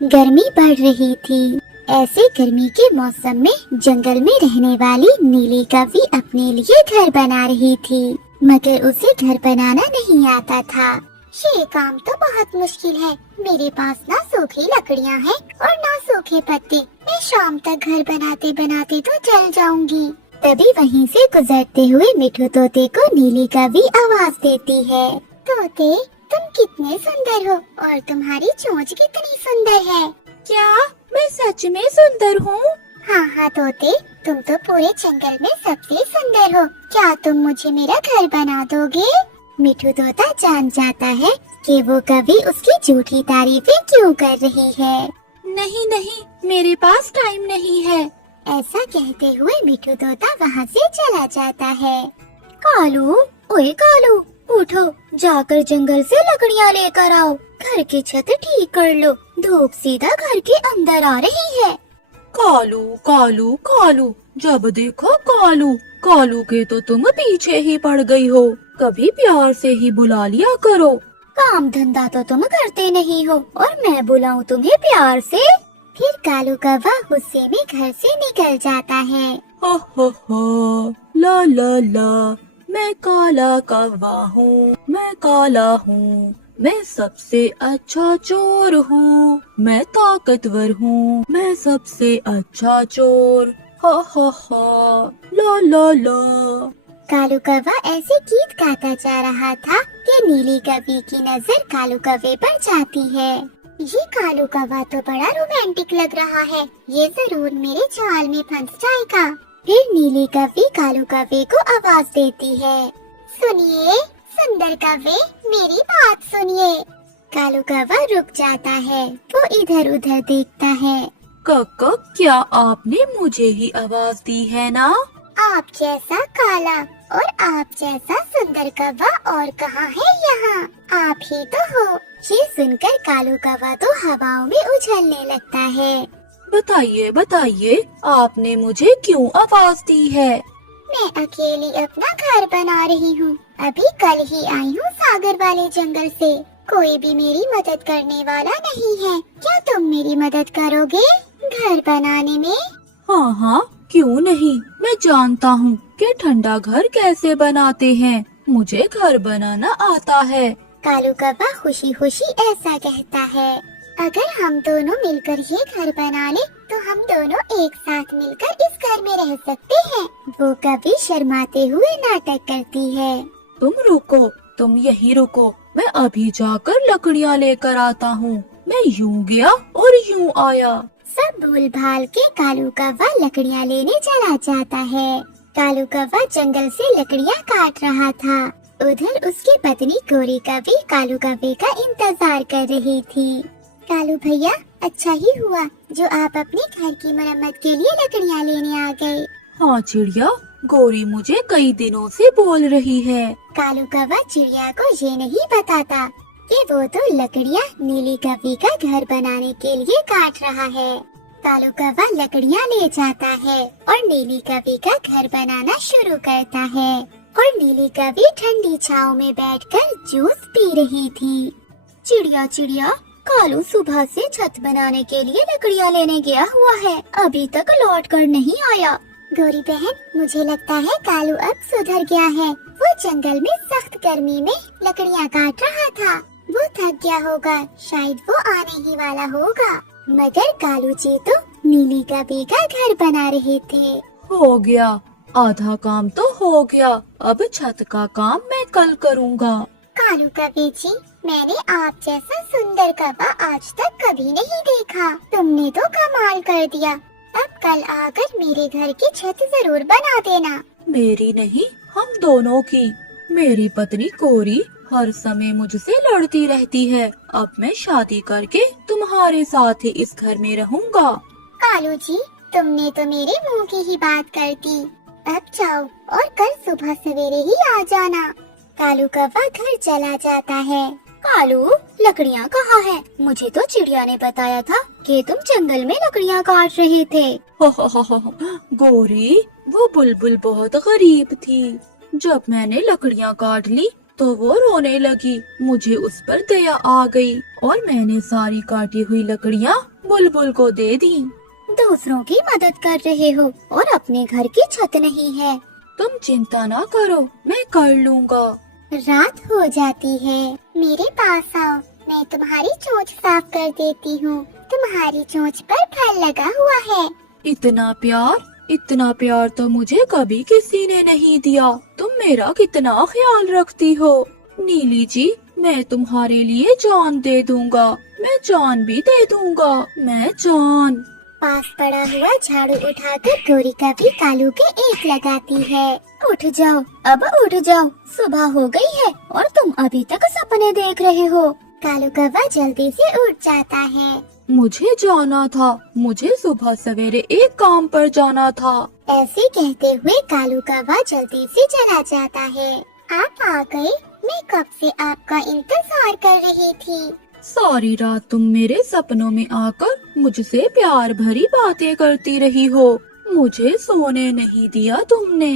गर्मी बढ़ रही थी। ऐसे गर्मी के मौसम में जंगल में रहने वाली नीली कौवी अपने लिए घर बना रही थी, मगर उसे घर बनाना नहीं आता था। ये काम तो बहुत मुश्किल है। मेरे पास ना सूखी लकड़ियाँ हैं और ना सूखे पत्ते। मैं शाम तक घर बनाते बनाते तो जल जाऊंगी। तभी वहीं से गुजरते हुए मिठू तोते को नीली कौवी आवाज देती है। तोते, तुम कितने सुंदर हो और तुम्हारी चोंच कितनी सुंदर है। क्या मैं सच में सुंदर हूँ? हाँ हाँ तोते, तुम तो पूरे जंगल में सबसे सुंदर हो। क्या तुम मुझे मेरा घर बना दोगे? मिठू तोता जान जाता है कि वो कभी उसकी झूठी तारीफें क्यों कर रही है। नहीं नहीं, मेरे पास टाइम नहीं है। ऐसा कहते हुए मिठू तोता वहाँ से चला जाता है। कालू, ओए कालू, उठो, जाकर जंगल से लकड़ियाँ लेकर आओ। घर की छत ठीक कर लो, धूप सीधा घर के अंदर आ रही है। कालू कालू कालू, जब देखो कालू कालू के तो तुम पीछे ही पड़ गई हो। कभी प्यार से ही बुला लिया करो। काम धंधा तो तुम करते नहीं हो और मैं बुलाऊं तुम्हें प्यार से? फिर कालू कौवा गुस्से में घर से निकल जाता है। हो, ला ला ला, मैं काला कौवा हूँ, मैं काला हूँ, मैं सबसे अच्छा चोर हूँ, मैं ताकतवर हूँ, मैं सबसे अच्छा चोर। हा, ला ला ला। कालू कौवा ऐसे गीत गाता जा रहा था कि नीली कौवी की नजर कालू कौवे पर जाती है। ये कालू कौवा तो बड़ा रोमांटिक लग रहा है, ये जरूर मेरे जाल में फंस जाएगा। फिर नीली कौवी कालू कौवे को आवाज देती है। सुनिए सुंदर कौवे, मेरी बात सुनिए। कालू कौवा रुक जाता है, वो इधर उधर देखता है। कक्का, क्या आपने मुझे ही आवाज दी है ना? आप जैसा काला और आप जैसा सुंदर कौवा और कहाँ है यहाँ? आप ही तो हो। ये सुनकर कालू कौवा तो हवाओं में उछलने लगता है। बताइए बताइए, आपने मुझे क्यों आवाज दी है? मैं अकेली अपना घर बना रही हूँ। अभी कल ही आई हूँ सागर वाले जंगल से। कोई भी मेरी मदद करने वाला नहीं है। क्या तुम मेरी मदद करोगे घर बनाने में? हाँ, क्यों नहीं। मैं जानता हूँ कि ठंडा घर कैसे बनाते हैं। मुझे घर बनाना आता है। कालू कौवा खुशी खुशी ऐसा कहता है। अगर हम दोनों मिलकर ये घर बना ले तो हम दोनों एक साथ मिलकर इस घर में रह सकते हैं। वो कभी शर्माते हुए नाटक करती है। तुम रुको, तुम यहीं रुको, मैं अभी जाकर लकड़ियाँ लेकर आता हूँ। मैं यूँ गया और यूँ आया। सब भूल भाल के कालू कौवा लकड़ियाँ लेने चला जाता है। कालू कौवा जंगल से लकड़ियाँ काट रहा था। उधर उसकी पत्नी गोरी कौवी कालू कौवे का इंतजार कर रही थी। कालू भैया, अच्छा ही हुआ जो आप अपने घर की मरम्मत के लिए लकड़ियाँ लेने आ गए। हाँ चिड़िया, गोरी मुझे कई दिनों से बोल रही है। कालू कौवा चिड़िया को ये नहीं बताता कि वो तो लकड़ियाँ नीली कौवी का घर बनाने के लिए काट रहा है। कालू कौवा लकड़ियाँ ले जाता है और नीली कौवी का घर बनाना शुरू करता है। और नीली कौवी ठंडी छाँव में बैठकर जूस पी रही थी। चिड़िया, कालू सुबह से छत बनाने के लिए लकड़ियाँ लेने गया हुआ है, अभी तक लौट कर नहीं आया। गोरी बहन, मुझे लगता है कालू अब सुधर गया है। वो जंगल में सख्त गर्मी में लकड़ियाँ काट रहा था। वो थक गया होगा, शायद वो आने ही वाला होगा। मगर कालू जी तो नीली कौवी का घर बना रहे थे। हो गया, आधा काम तो हो गया। अब छत का काम मैं कल करूँगा। कालू कौवे जी, मैंने आप जैसा सुंदर कौवा आज तक कभी नहीं देखा। तुमने तो कमाल कर दिया। अब कल आकर मेरे घर की छत जरूर बना देना। मेरी नहीं, हम दोनों की। मेरी पत्नी कोरी हर समय मुझसे लड़ती रहती है। अब मैं शादी करके तुम्हारे साथ ही इस घर में रहूँगा। कालू जी, तुमने तो मेरे मुंह की ही बात कर दी। अब जाओ और कल सुबह सवेरे ही आ जाना। कालू कौवा घर चला जाता है। कालू, लकड़ियाँ कहाँ हैं? मुझे तो चिड़िया ने बताया था कि तुम जंगल में लकड़ियाँ काट रहे थे। गोरी, वो बुलबुल बहुत गरीब थी। जब मैंने लकड़ियाँ काट ली तो वो रोने लगी। मुझे उस पर दया आ गई और मैंने सारी काटी हुई लकड़ियाँ बुलबुल को दे दी। दूसरों की मदद कर रहे हो और अपने घर की छत नहीं है। तुम चिंता ना करो, मैं कर लूँगा। रात हो जाती है। मेरे पास आओ, मैं तुम्हारी चोंच साफ कर देती हूँ। तुम्हारी चोंच पर फल लगा हुआ है। इतना प्यार तो मुझे कभी किसी ने नहीं दिया। तुम मेरा कितना ख्याल रखती हो। नीली जी, मैं तुम्हारे लिए जान दे दूंगा। मैं जान भी दे दूंगा। मैं जान। पास पड़ा हुआ झाड़ू उठाकर गोरी कभी कालू के एक लगाती है। उठ जाओ, अब उठ जाओ, सुबह हो गई है और तुम अभी तक सपने देख रहे हो। कालू कौवा जल्दी से उठ जाता है। मुझे जाना था, मुझे सुबह सवेरे एक काम पर जाना था। ऐसे कहते हुए कालू कौवा जल्दी से चला जाता है। आप आ गए, मैं कब से आपका इंतजार कर रही थी। सारी रात तुम मेरे सपनों में आकर मुझसे प्यार भरी बातें करती रही हो। मुझे सोने नहीं दिया तुमने।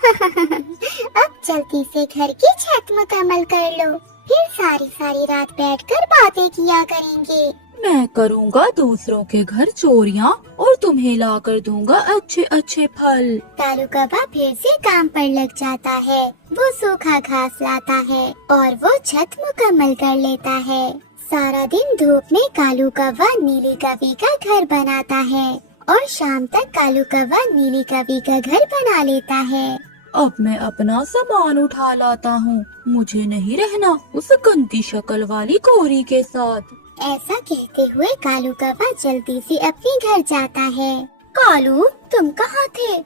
अब जल्दी से घर की छत मुकम्मल कर लो, फिर सारी रात बैठकर बातें किया करेंगे। मैं करूँगा दूसरों के घर चोरियाँ और तुम्हें ला कर दूंगा अच्छे अच्छे फल। कालू कौवा फिर से काम पर लग जाता है। वो सूखा घास लाता है और वो छत मुकम्मल कर लेता है। सारा दिन धूप में कालू कौवा नीली कौवी का घर बनाता है और शाम तक कालू कौवा नीली कौवी का घर बना लेता है। अब मैं अपना सामान उठा लाता हूँ। मुझे नहीं रहना उस गंदी शक्ल वाली कोरी के साथ। ऐसा कहते हुए कालू कौवा जल्दी से अपने घर जाता है। कालू, तुम कहाँ थे?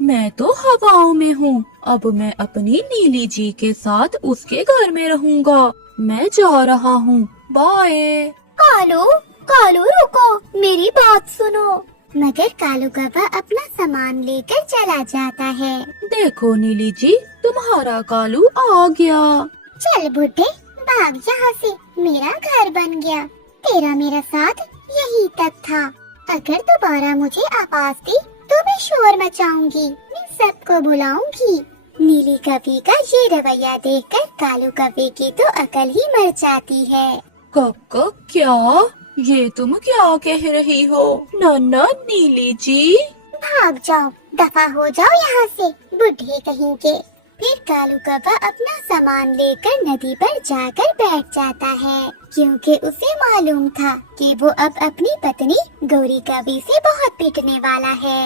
मैं तो हवाओं में हूँ। अब मैं अपनी नीली जी के साथ उसके घर में रहूँगा। मैं जा रहा हूँ, बाय। कालू रुको, मेरी बात सुनो। मगर कालू कौवा अपना सामान लेकर चला जाता है। देखो नीली जी, तुम्हारा कालू आ गया। चल बुड्ढे, भाग यहाँ से, मेरा घर बन गया। तेरा मेरा साथ यही तक था। अगर दोबारा मुझे आवाज दी तो मैं शोर मचाऊंगी, मैं सबको बुलाऊंगी। नीली कौवी का ये रवैया देखकर कालू कौवे की तो अकल ही मर जाती है। क्या? ये तुम क्या कह रही हो? ना नीली जी। भाग जाओ, दफा हो जाओ यहाँ से, बुढ़े कहीं के। फिर कालू कौवा अपना सामान लेकर नदी पर जाकर बैठ जाता है, क्योंकि उसे मालूम था कि वो अब अपनी पत्नी गोरी कौवी से बहुत पिटने वाला है।